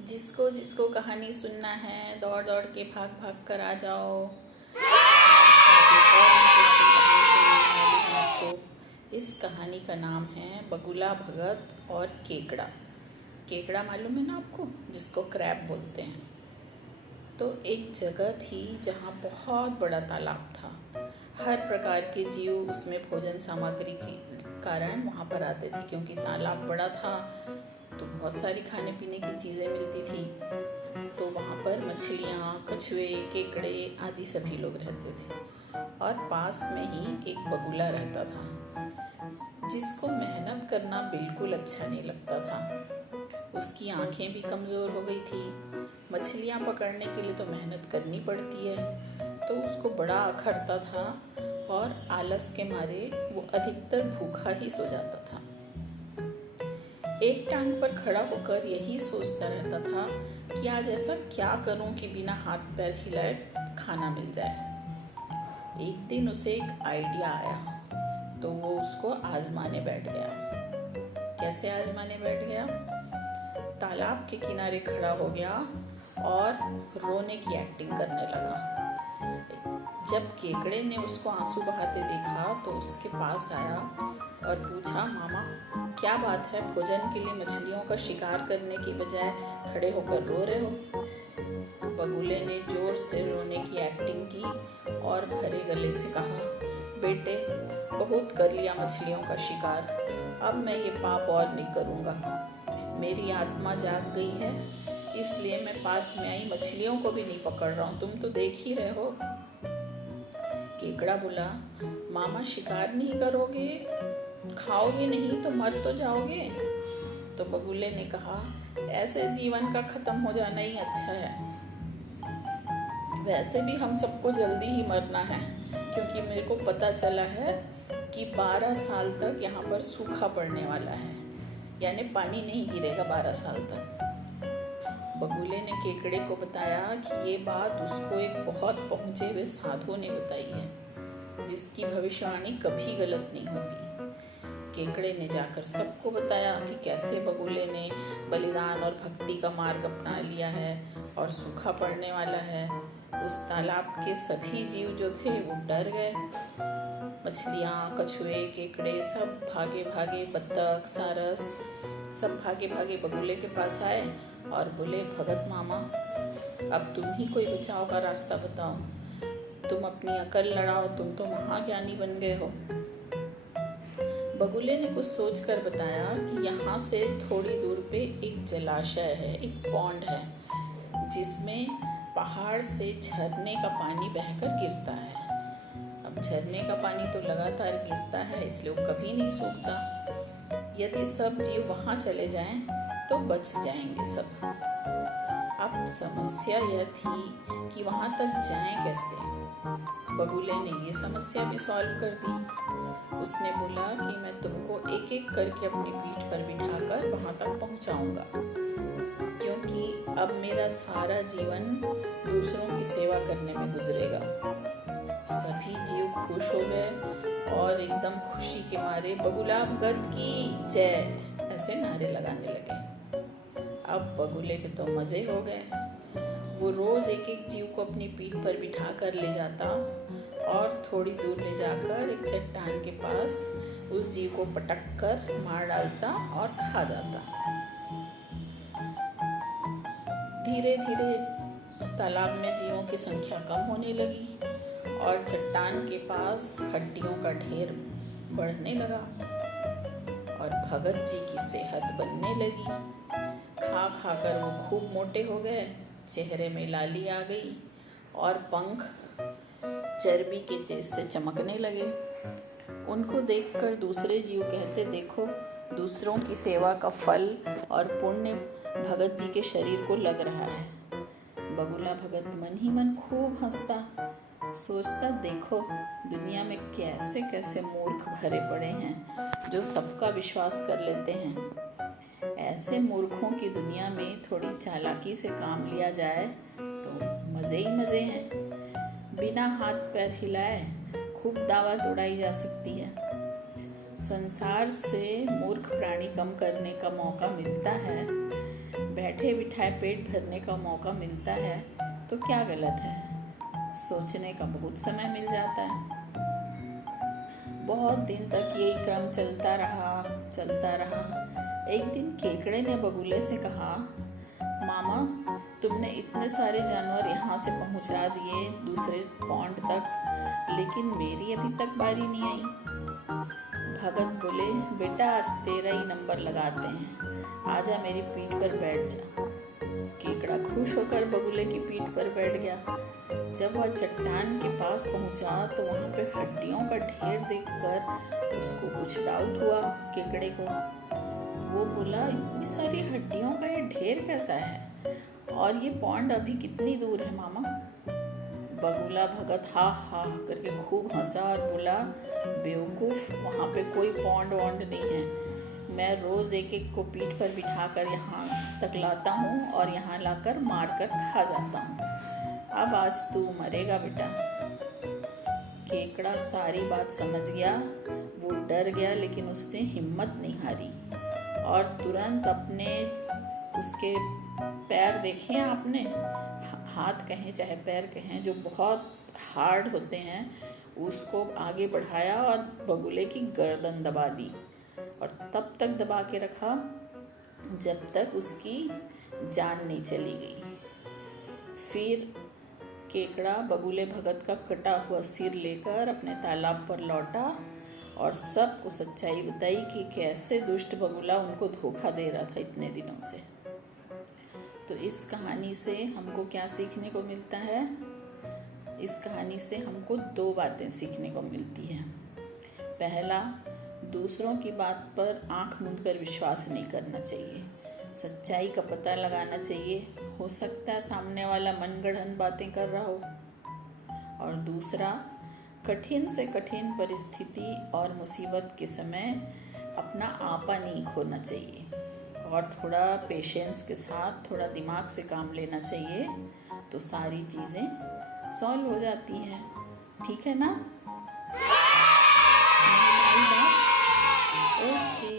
जिसको जिसको कहानी सुनना है दौड़ दौड़ के भाग भाग कर आ जाओ। आज एक और इंटरेस्टिंग कहानी सुनाने वाली हूँ आपको। इस कहानी का नाम है बगुला भगत और केकड़ा। केकड़ा मालूम है ना आपको, जिसको क्रैब बोलते हैं। तो एक जगह थी जहाँ बहुत बड़ा तालाब था। हर प्रकार के जीव उसमें भोजन सामग्री के कारण वहाँ पर आते थे, क्योंकि तालाब बड़ा था तो बहुत सारी खाने पीने की चीज़ें मिलती थी। तो वहाँ पर मछलियाँ, कछुए, केकड़े आदि सभी लोग रहते थे। और पास में ही एक बगुला रहता था, जिसको मेहनत करना बिल्कुल अच्छा नहीं लगता था। उसकी आंखें भी कमज़ोर हो गई थी। मछलियाँ पकड़ने के लिए तो मेहनत करनी पड़ती है, तो उसको बड़ा अखरता था और आलस के मारे वो अधिकतर भूखा ही सो जाता था। एक टांग पर खड़ा होकर यही सोचता रहता था कि आज ऐसा क्या करूं कि बिना हाथ पैर हिलाए खाना मिल जाए। एक दिन उसे एक आइडिया आया, तो वो उसको आजमाने बैठ गया। कैसे आजमाने बैठ गया? तालाब के किनारे खड़ा हो गया और रोने की एक्टिंग करने लगा। जब केकड़े ने उसको आंसू बहाते देखा तो उसके पास आया और पूछा, मामा क्या बात है, भोजन के लिए मछलियों का शिकार करने की बजाय खड़े होकर रो रहे हो? बगुले ने जोर से रोने की एक्टिंग की और भरे गले से कहा, बेटे बहुत कर लिया मछलियों का शिकार, अब मैं ये पाप और नहीं करूँगा। मेरी आत्मा जाग गई है, इसलिए मैं पास में आई मछलियों को भी नहीं पकड़ रहा हूँ, तुम तो देख ही रहे हो। केकड़ा बोला, मामा शिकार नहीं करोगे, खाओगे नहीं तो मर तो जाओगे। तो बगुले ने कहा, ऐसे जीवन का खत्म हो जाना ही अच्छा है। वैसे भी हम सबको जल्दी ही मरना है, क्योंकि मेरे को पता चला है कि 12 साल तक यहाँ पर सूखा पड़ने वाला है, यानी पानी नहीं गिरेगा 12 साल तक। बगुले ने केकड़े को बताया कि ये बात उसको एक बहुत पहुँचे हुए साधु ने बताई है, जिसकी भविष्यवाणी कभी गलत नहीं होती। केकड़े ने जाकर सबको बताया कि कैसे बगुले ने बलिदान और भक्ति का मार्ग अपना लिया है और सूखा पड़ने वाला है। उस तालाब के सभी जीव जो थे वो डर गए। मछलियाँ, कछुए, केकड़े सब भागे भागे, बत्तख, सारस सब भागे भागे बगुले के पास आए और बोले, भगत मामा अब तुम ही कोई बचाव का रास्ता बताओ, तुम अपनी अकल लड़ाओ, तुम तो महाज्ञानी बन गए हो। बगुले ने कुछ सोचकर बताया कि यहाँ से थोड़ी दूर पे एक जलाशय है, एक पॉन्ड है, जिसमें पहाड़ से झरने का पानी बहकर गिरता है। अब झरने का पानी तो लगातार गिरता है, इसलिए वो कभी नहीं सूखता। यदि सब जीव वहाँ चले जाएं तो बच जाएंगे सब। अब समस्या यह थी कि वहाँ तक जाएं कैसे। बगुले ने ये समस्या भी सॉल्व कर दी। उसने बोला कि मैं तुमको एक एक करके अपनी पीठ पर बिठाकर वहाँ तक पहुँचाऊंगा, क्योंकि अब मेरा सारा जीवन दूसरों की सेवा करने में गुजरेगा। सभी जीव खुश हो गए और एकदम खुशी के मारे बगुला भगत की जय ऐसे नारे लगाने लगे। अब बगुले के तो मज़े हो गए। वो रोज़ एक एक जीव को अपनी पीठ पर बिठा कर ले जाता और थोड़ी दूर ले जाकर एक चट्टान के पास उस जीव को पटक कर मार डालता और खा जाता। धीरे धीरे तालाब में जीवों की संख्या कम होने लगी और चट्टान के पास हड्डियों का ढेर बढ़ने लगा और भगत जी की सेहत बनने लगी। खा खा कर वो खूब मोटे हो गए, चेहरे में लाली आ गई और पंख चर्बी के तेज से चमकने लगे। उनको देखकर दूसरे जीव कहते, देखो दूसरों की सेवा का फल और पुण्य भगत जी के शरीर को लग रहा है। बगुला भगत मन ही मन खूब हंसता, सोचता, देखो दुनिया में कैसे कैसे मूर्ख भरे पड़े हैं जो सबका विश्वास कर लेते हैं। ऐसे मूर्खों की दुनिया में थोड़ी चालाकी से काम लिया जाए तो मज़े ही मज़े हैं। बिना हाथ पैर हिलाए खूब दावत उड़ाई जा सकती है। संसार से मूर्ख प्राणी कम करने का मौका मिलता है, बैठे बिठाए पेट भरने का मौका मिलता है तो क्या गलत है। सोचने का बहुत समय मिल जाता है। बहुत दिन तक यही क्रम चलता रहा। एक दिन केकड़े ने बगुले से कहा, मामा, तुमने इतने सारे जानवर यहाँ से पहुँचा दिए दूसरे पॉन्ड तक, लेकिन मेरी अभी तक बारी नहीं आई। भगत बोले, बेटा आज तेरा ही नंबर लगाते हैं, आजा मेरी पीठ पर बैठ जा। केकड़ा खुश होकर बगुले की पीठ पर बैठ गया। जब वह चट्टान के पास पहुंचा तो वहां पे हड्डियों का ढेर देखकर उसको कुछ डाउट हुआ। केकड़े को वो बोला, इतनी सारी हड्डियों का ये ढेर कैसा है, और ये पॉन्ड अभी कितनी दूर है मामा? बगुला भगत हा हा करके खूब हंसा और बोला, बेवकूफ़, वहाँ पे कोई पॉन्ड वॉन्ड नहीं है। मैं रोज़ एक एक को पीठ पर बिठाकर यहाँ तक लाता हूँ और यहाँ लाकर मार कर खा जाता हूँ। अब आज तू मरेगा बेटा। केकड़ा सारी बात समझ गया। वो डर गया, लेकिन उसने हिम्मत नहीं हारी और तुरंत अपने उसके पैर देखे हैं आपने, हाथ कहें चाहे पैर कहें, जो बहुत हार्ड होते हैं, उसको आगे बढ़ाया और बगुले की गर्दन दबा दी और तब तक दबा के रखा जब तक उसकी जान नहीं चली गई। फिर केकड़ा बगुले भगत का कटा हुआ सिर लेकर अपने तालाब पर लौटा और सबको सच्चाई बताई कि कैसे दुष्ट बगुला उनको धोखा दे रहा था इतने दिनों से। तो इस कहानी से हमको क्या सीखने को मिलता है? इस कहानी से हमको 2 बातें सीखने को मिलती हैं। पहला, दूसरों की बात पर आंख मूंद कर विश्वास नहीं करना चाहिए, सच्चाई का पता लगाना चाहिए। हो सकता है सामने वाला मनगढ़ंत बातें कर रहा हो। और दूसरा, कठिन से कठिन परिस्थिति और मुसीबत के समय अपना आपा नहीं खोना चाहिए और थोड़ा पेशेंस के साथ, थोड़ा दिमाग से काम लेना चाहिए, तो सारी चीज़ें सॉल्व हो जाती हैं। ठीक है ना? ओके।